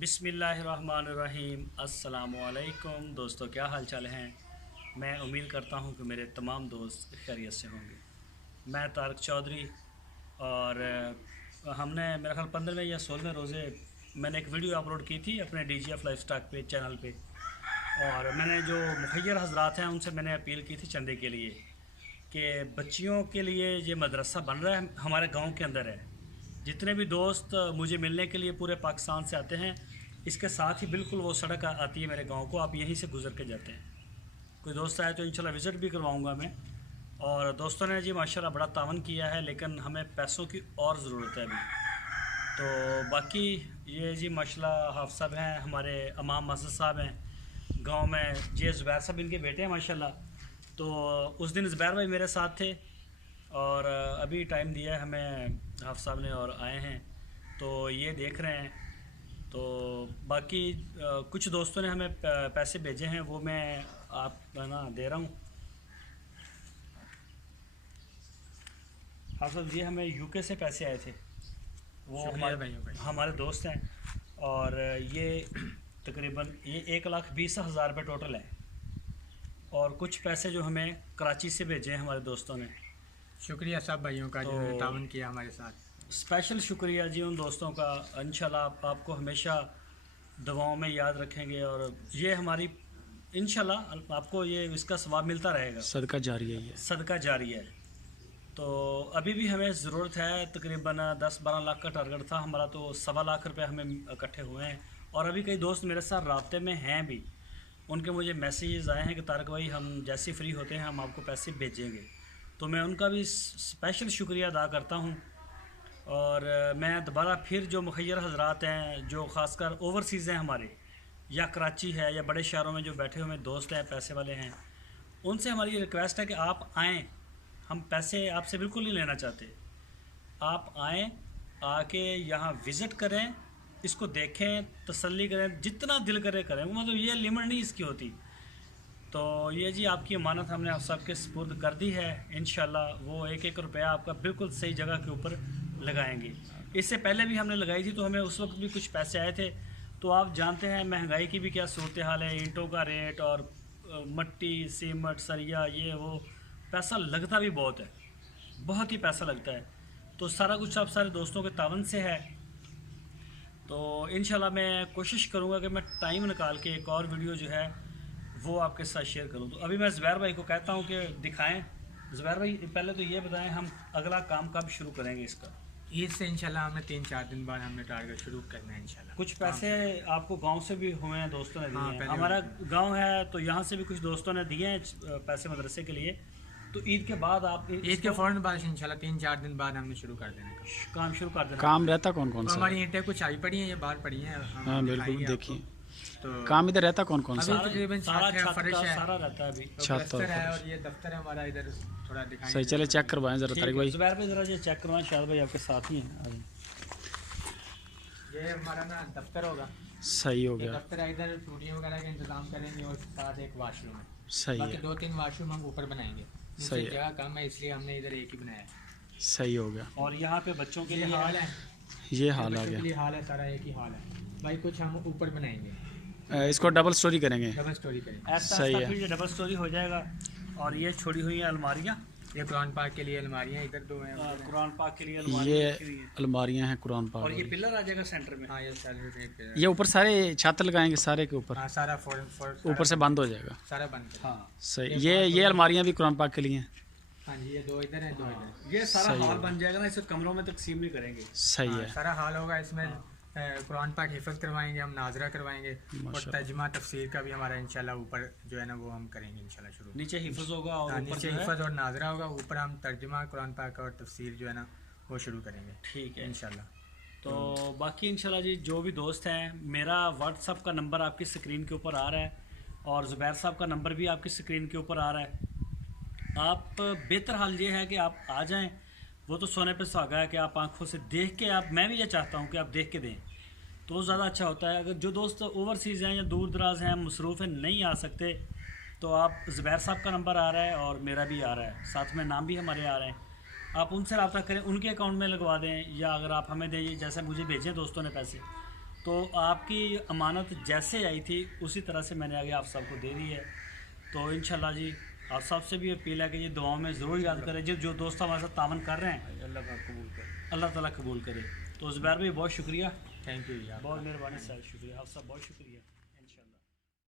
बिस्मिल्लाहिर्रहमानिर्रहीम। अस्सलामुअलैकुम दोस्तों, क्या हाल चाल हैं। मैं उम्मीद करता हूं कि मेरे तमाम दोस्त खैरियत से होंगे। मैं तारक चौधरी और हमने मेरा ख्याल 15वें या 16वें रोज़े मैंने एक वीडियो अपलोड की थी अपने DGF लाइफस्टाइल पे चैनल पे। और मैंने जो मुखय्यर हजरात हैं उनसे मैंने अपील की थी चंदे के लिए कि बच्चियों के लिए ये मदरसा बन रहा है, हमारे गांव के अंदर है। जितने भी दोस्त मुझे मिलने के लिए पूरे पाकिस्तान से आते हैं, इसके साथ ही बिल्कुल वो सड़क आती है मेरे गांव को, आप यहीं से गुजर के जाते हैं। कोई दोस्त आए तो इंशाल्लाह विज़िट भी करवाऊंगा मैं। और दोस्तों ने जी माशाल्लाह बड़ा तावन किया है, लेकिन हमें पैसों की और ज़रूरत है अभी। तो बाकी ये जी माशाल्लाह हाफ़ साहब हैं, हमारे इमाम मस्जिद साहब हैं गांव में, जे ज़ुबैर साहब इनके बेटे हैं माशाल्लाह। तो उस दिन ज़ुबैर भाई मेरे साथ थे और अभी टाइम दिया है हमें हाफ़ साहब ने और आए हैं, तो ये देख रहे हैं। तो बाकी कुछ दोस्तों ने हमें पैसे भेजे हैं, वो मैं आप ना दे रहा हूँ। हाफ़ साहब ये हमें UK से पैसे आए थे, वो हमारे दोस्त हैं। और ये तकरीबन ये 1,20,000 रुपये टोटल है। और कुछ पैसे जो हमें कराची से भेजे हैं हमारे दोस्तों ने। शुक्रिया सब भाइयों का तो जिन्होंने तावन किया हमारे साथ। स्पेशल शुक्रिया जी उन दोस्तों का। इंशाल्लाह आपको हमेशा दुआओं में याद रखेंगे और ये हमारी इंशाल्लाह आपको ये इसका सवाब मिलता रहेगा। सदका जारी है, ये सदका जारी है। तो अभी भी हमें ज़रूरत है, तकरीबन 10-12 लाख का टारगेट था हमारा, तो 1.25 लाख रुपए हमें इकट्ठे हुए हैं। और अभी कई दोस्त मेरे साथ राब्ते में हैं भी, उनके मुझे मैसेजेस आए हैं कि तारक भाई हम जैसे फ्री होते हैं हम आपको पैसे भेजेंगे। तो मैं उनका भी स्पेशल शुक्रिया अदा करता हूँ। और मैं दोबारा फिर जो मुखय्यर हजरात हैं, जो ख़ासकर ओवरसीज़ हैं हमारे, या कराची है या बड़े शहरों में जो बैठे हुए दोस्त हैं, पैसे वाले हैं, उनसे हमारी ये रिक्वेस्ट है कि आप आएँ। हम पैसे आपसे बिल्कुल नहीं लेना चाहते, आप आएँ, आके यहाँ विज़िट करें, इसको देखें, तसल्ली करें, जितना दिल करे करें। मतलब ये लिमिट नहीं इसकी होती। तो ये जी आपकी अमानत हमने आप सबके सुपुर्द कर दी है। इंशाल्लाह वो एक रुपया आपका बिल्कुल सही जगह के ऊपर लगाएंगे। इससे पहले भी हमने लगाई थी तो हमें उस वक्त भी कुछ पैसे आए थे। तो आप जानते हैं महंगाई की भी क्या सूरत हाल है, ईंटों का रेट और मट्टी सीमेंट सरिया ये वो, पैसा लगता भी बहुत है, बहुत ही पैसा लगता है। तो सारा कुछ आप सारे दोस्तों के तावन से है। तो इंशाल्लाह मैं कोशिश करूँगा कि मैं टाइम निकाल के एक और वीडियो जो है वो आपके साथ शेयर करूँ। तो अभी मैं ज़ुबैर भाई को कहता हूँ कि दिखाएं। ज़ुबैर भाई पहले तो ये बताएं हम अगला काम कब शुरू करेंगे इसका। ईद से इंशाल्लाह हमें 3-4 दिन बाद हमने टारगेट शुरू करना है इंशाल्लाह। कुछ पैसे आपको गांव से भी हुए हैं, दोस्तों ने दिए हैं। पहले हमारा गांव है तो यहाँ से भी कुछ दोस्तों ने दिए हैं पैसे मदरसे के लिए। तो ईद के बाद आप ईद के फ़ौरन बाद इंशाल्लाह 3-4 दिन बाद हमने शुरू कर देने का काम शुरू कर देना। काम रहता कौन कौन तो सा? हमारी ईंटें कुछ आई पड़ी हैं, ये बाहर पड़ी हैं। हाँ बिल्कुल, देखिए तो काम इधर रहता कौन कौन सा? तकरीबन सारा छत है, फर्श है, सारा रहता है अभी। छत प्लास्टर है और ये दफ्तर है हमारा। इधर थोड़ा दिखाएं। सही, चले चेक करवाएं जरा तारिक भाई। ज़ुबैर भाई ज़रा ये चेक करवाएं, शायद भाई आपके साथ ही हैं। ये हमारा ना दफ्तर होगा, सही हो गया, दफ्तर है। इधर चूड़ियों वगैरह का इंतजाम करेंगे और साथ एक वाशरूम है। सही बाकी है, 2-3 वाशरूम हम ऊपर बनाएंगे। सही है। जगह कम है इसलिए हमने इधर एक ही बनाया है। सही हो गया। और यहाँ पे बच्चों के ये लिए हाल है, ये हाल आ बच्चों के गया। लिए हाल है, सारा एक ही हाल है भाई। कुछ हम ऊपर बनाएंगे, इसको डबल स्टोरी करेंगे। डबल स्टोरी करेंगे। ऐसा सही है। फिर ये डबल स्टोरी हो जाएगा। और ये छोड़ी हुई है अलमारियाँ, ये कुरान पाक के लिए अलमारियाँ इधर 2 हैं। कुरान पाक के लिए ये अलमारियाँ रखी हुई हैं। अलमारियां हैं कुरान पाक और ये वाली। पिलर आ जाएगा सेंटर में। हाँ ये सारे ये ऊपर सारे छत लगाएंगे सारे के ऊपर, हाँ सारा ऊपर से बंद हो जाएगा। सारा बंद है। हाँ सही। ये अलमारियां भी कुरान पाक के लिए हैं। हाँ जी, ये 2 इधर हैं, 2 इधर। ये सारा सही हॉल है। बन जाएगा ना, इसे कमरों में तकसीम नहीं करेंगे। सही हाँ, है, सारा हाल होगा इसमें। कुरान पाक हिफ्ज़ करवाएंगे हम, नाजरा करवाएंगे और माशाल्लाह। तर्जुमा तफसीर का भी हमारा इंशाल्लाह ऊपर जो है ना वो हम करेंगे इंशाल्लाह शुरू। नीचे हिफ्ज होगा और ऊपर नीचे जो है हिफ्ज़ और नाजरा होगा, ऊपर हम तर्जुमा कुरान पाक और तफसीर जो है ना वो शुरू करेंगे ठीक है इंशाल्लाह। तो बाकी इंशाल्लाह जी जो भी दोस्त हैं, मेरा व्हाट्सअप का नंबर आपकी स्क्रीन के ऊपर आ रहा है और ज़ुबैर साहब का नंबर भी आपकी स्क्रीन के ऊपर आ रहा है। आप बेहतर हाल ये है कि आप आ जाएं, वो तो सोने पे सुहागा है कि आप आंखों से देख के आप, मैं भी ये चाहता हूँ कि आप देख के दें तो ज़्यादा अच्छा होता है। अगर जो दोस्त ओवरसीज़ हैं या दूर दराज हैं, मसरूफ़ हैं, नहीं आ सकते, तो आप ज़ुबैर साहब का नंबर आ रहा है और मेरा भी आ रहा है, साथ में नाम भी हमारे आ रहे हैं। आप उनसे रब्ता करें, उनके अकाउंट में लगवा दें, या अगर आप हमें दें जैसे मुझे भेजें दोस्तों ने पैसे, तो आपकी अमानत जैसे आई थी उसी तरह से मैंने आगे आप सबको दे दी है। तो इंशाल्लाह जी आप सबसे भी अपील है कि ये दुआओं में ज़रूर याद करें। जो दोस्त हमारे साथ तावन कर रहे हैं अल्लाह का कबूल करे। अल्लाह ताला कबूल करे। तो ज़ुबैर भाई बहुत शुक्रिया, थैंक यू यार। बहुत मेहरबानी से शुक्रिया, आप सब बहुत शुक्रिया।